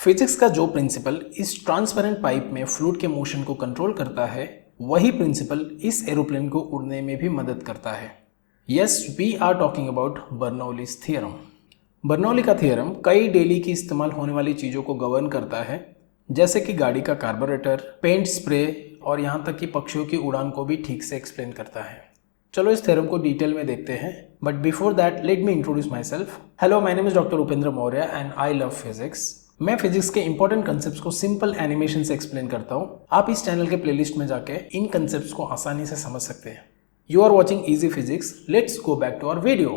Physics का जो principal इस ट्रांसपेरेंट पाइप में फ्लूइड के मोशन को कंट्रोल करता है, वही प्रिंसिपल इस एरोप्लेन को उड़ने में भी मदद करता है। Yes, we are talking about Bernoulli's theorem. Bernoulli का थियरम कई डेली की इस्तेमाल होने वाली चीज़ों को गवर्न करता है, जैसे कि गाड़ी का कार्बोरेटर, पेंट स्प्रे और यहाँ तक कि पक्षियों की उड़ान को भी ठीक से एक्सप्लेन करता है। चलो इस थ्योरम को डिटेल में देखते हैं, but before that let me introduce my self. Hello, my name is doctor Upendra Maurya and I love physics. मैं फिजिक्स के इंपॉर्टेंट कंसेप्ट्स को सिंपल एनिमेशन से एक्सप्लेन करता हूँ। आप इस चैनल के प्लेलिस्ट में जाके इन कंसेप्ट्स को आसानी से समझ सकते हैं। You are watching easy physics, let's go back to our video.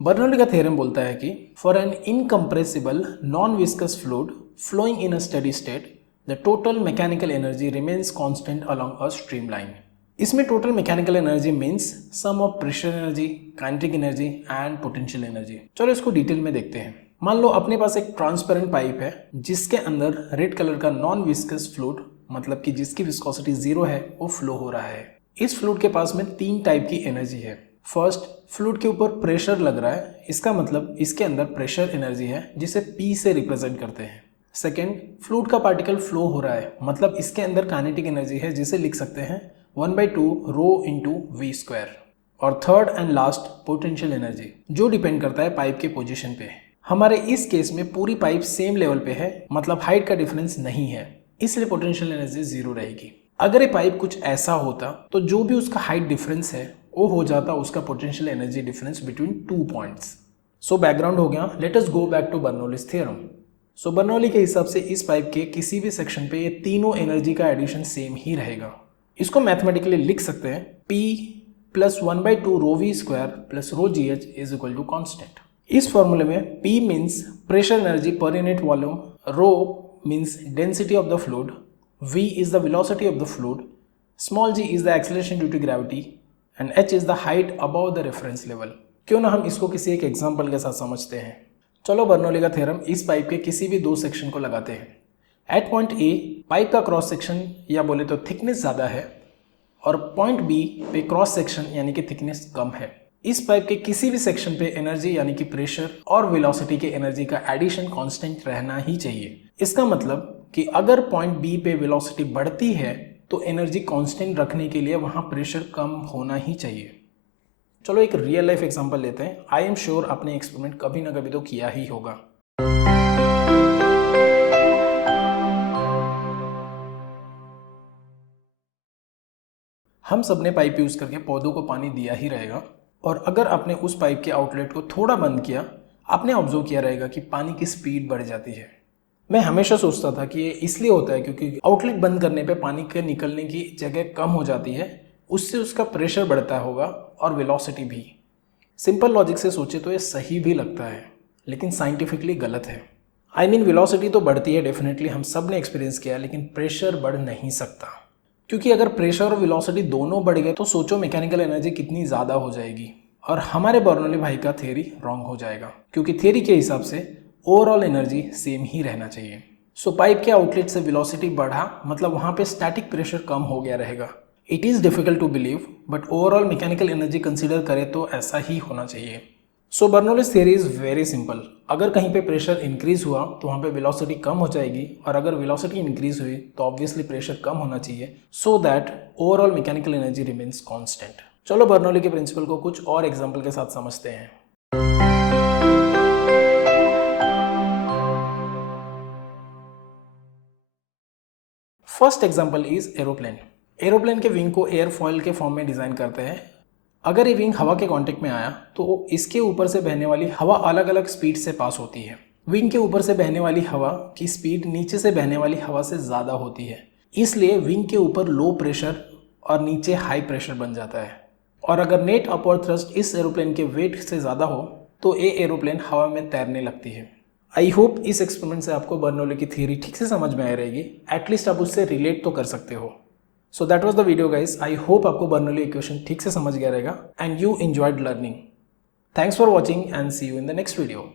Bernoulli का थ्योरम बोलता है कि for an incompressible non viscous fluid flowing in a steady state the total mechanical energy remains constant along a streamline. इसमें total mechanical energy means sum of pressure energy, kinetic energy and potential energy. चलो इसको detail में देखते हैं। मान लो अपने पास एक transparent pipe है जिसके अंदर रेड कलर का नॉन विस्कस फ्लूइड, मतलब कि जिसकी विस्कोसिटी 0 है, वो फ्लो हो रहा है। इस फ्लूइड के पास में 3 टाइप की एनर्जी है। फर्स्ट, फ्लूइड के ऊपर प्रेशर लग रहा है, इसका मतलब इसके अंदर प्रेशर एनर्जी है जिसे P से रिप्रेजेंट करते हैं। सेकेंड, फ्लूइड का पार्टिकल फ्लो हो रहा है, मतलब इसके अंदर काइनेटिक एनर्जी है जिसे लिख सकते हैं 1/2 रो इंटू वी स्क्वायर। और third and last, potential energy, जो डिपेंड करता है पाइप के पोजीशन पे। हमारे इस केस में पूरी पाइप सेम लेवल पे है, मतलब हाइट का डिफरेंस नहीं है, इसलिए पोटेंशियल एनर्जी 0 रहेगी। अगर ये पाइप कुछ ऐसा होता तो जो भी उसका हाइट डिफरेंस है वो हो जाता उसका potential energy difference between 2 points. So background हो गया, let us go back to Bernoulli's theorem. So Bernoulli के हिसाब से इस पाइप के किसी भी सेक्शन पे ये तीनों एनर्जी का एडिशन सेम ही रहेगा। इसको मैथमेटिकली लिख सकते हैं P plus 1/2 rho v square plus rho g h is equal to constant. इस फॉर्मूले में P means pressure energy per unit volume, rho means density of the fluid, V is the velocity of the fluid, small g is the acceleration due to gravity and h is the height above the reference level। क्यों ना हम इसको किसी एक example के साथ समझते हैं। चलो बर्नौली का थ्योरम इस पाइप के किसी भी 2 सेक्शन को लगाते हैं। एट पॉइंट ए पाइप का क्रॉस सेक्शन या बोले तो थिकनेस ज़्यादा है और पॉइंट बी पे क्रॉस सेक्शन यानी कि थिकनेस कम है। इस पाइप के किसी भी सेक्शन पे एनर्जी यानी कि प्रेशर और वेलोसिटी के एनर्जी का एडिशन कांस्टेंट रहना ही चाहिए। इसका मतलब कि अगर पॉइंट बी पे वेलोसिटी बढ़ती है तो एनर्जी कांस्टेंट रखने के लिए वहां प्रेशर कम होना ही चाहिए। चलो एक रियल लाइफ एग्जांपल लेते हैं। आई एम श्योर आपने एक्सपेरिमेंट कभी ना कभी तो किया ही होगा। हम सबने पाइप यूज करके पौधों को पानी दिया ही रहेगा, और अगर आपने उस पाइप के आउटलेट को थोड़ा बंद किया, आपने ऑब्जर्व किया रहेगा कि पानी की स्पीड बढ़ जाती है। मैं हमेशा सोचता था कि ये इसलिए होता है क्योंकि आउटलेट बंद करने पे पानी के निकलने की जगह कम हो जाती है, उससे उसका प्रेशर बढ़ता होगा और वेलोसिटी भी। सिंपल लॉजिक से सोचे तो ये सही भी लगता है, लेकिन साइंटिफिकली गलत है। आई मीन वेलोसिटी तो बढ़ती है डेफिनेटली, हम सब ने एक्सपीरियंस किया, लेकिन प्रेशर बढ़ नहीं सकता, क्योंकि अगर प्रेशर और वेलोसिटी दोनों बढ़ गए तो सोचो मैकेनिकल एनर्जी कितनी ज़्यादा हो जाएगी। और हमारे बर्नौली भाई का थ्योरी रॉन्ग हो जाएगा, क्योंकि थ्योरी के हिसाब से ओवरऑल एनर्जी सेम ही रहना चाहिए। सो पाइप के आउटलेट से वेलोसिटी बढ़ा, मतलब वहाँ पे स्टैटिक प्रेशर कम हो गया रहेगा। It is difficult to believe, but overall mechanical energy consider करें तो ऐसा ही होना चाहिए। So Bernoulli's theory is very simple. अगर कहीं पे प्रेशर इंक्रीज हुआ तो वहाँ पे वेलोसिटी कम हो जाएगी, और अगर वेलोसिटी इंक्रीज हुई तो ऑब्वियसली प्रेशर कम होना चाहिए, so that overall mechanical energy remains constant. चलो बर्नौली के प्रिंसिपल को कुछ और एग्जांपल के साथ समझते हैं। First example is aeroplane. Aeroplane के विंग को एयरफॉयल के फॉर्म में डिजाइन करते हैं। अगर ये विंग हवा के कांटेक्ट में आया तो इसके ऊपर से बहने वाली हवा अलग अलग स्पीड से पास होती है। विंग के ऊपर से बहने वाली हवा की स्पीड नीचे से बहने वाली हवा से ज़्यादा होती है, इसलिए विंग के ऊपर लो प्रेशर और नीचे हाई प्रेशर बन जाता है। और अगर नेट अपवर्ड थ्रस्ट इस एरोप्लेन के वेट से ज़्यादा हो तो ये एरोप्लेन हवा में तैरने लगती है। आई होप इस एक्सपेरिमेंट से आपको बर्नौली की थ्योरी ठीक से समझ में आ रहेगी, एटलीस्ट आप उससे रिलेट तो कर सकते हो। So that was the video guys. I hope आपको बर्नौली इक्वेशन ठीक से समझ गया रहेगा and you enjoyed learning. Thanks for watching and see you in the next video.